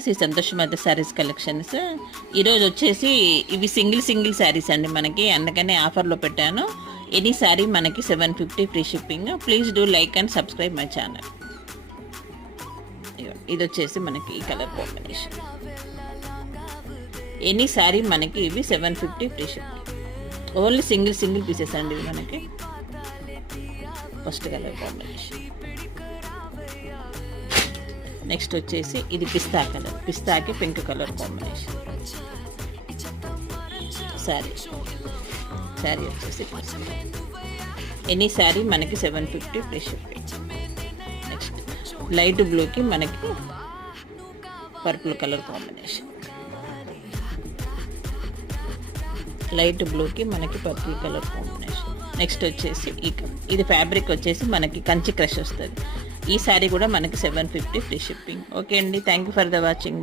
శ్రీ సంతోష్ మధ్య శారీస్ కలెక్షన్స్. ఈరోజు వచ్చేసి ఇవి సింగిల్ శారీస్ అండి మనకి, అందుకనే ఆఫర్లో పెట్టాను. ఎనీ శారీ మనకి 750 free shipping. Please do like and subscribe my channel. ఇది వచ్చేసి మనకి ఈ కలర్ కాంబినేషన్. ఎనీ శారీ మనకి ఇవి 750 free shipping. Only single pieces అండి ఇవి మనకి. First colour combination. నెక్స్ట్ వచ్చేసి ఇది పిస్తా కలర్, పిస్తాకి పింక్ కలర్ కాంబినేషన్. శారీ వచ్చేసి ఎనీ శారీ మనకి 750 ఫ్రీ షిప్పింగ్. నెక్స్ట్ లైట్ బ్లూకి మనకి పర్పుల్ కలర్ కాంబినేషన్. లైట్ బ్లూకి మనకి పర్పుల్ కలర్ కాంబినేషన్. నెక్స్ట్ వచ్చేసి ఇది ఫ్యాబ్రిక్ వచ్చేసి మనకి కంచి క్రష్ వస్తుంది. ఈ శారీ కూడా మనకి 750 ఫ్రీ షిప్పింగ్. ఓకే అండి, thank you for the watching.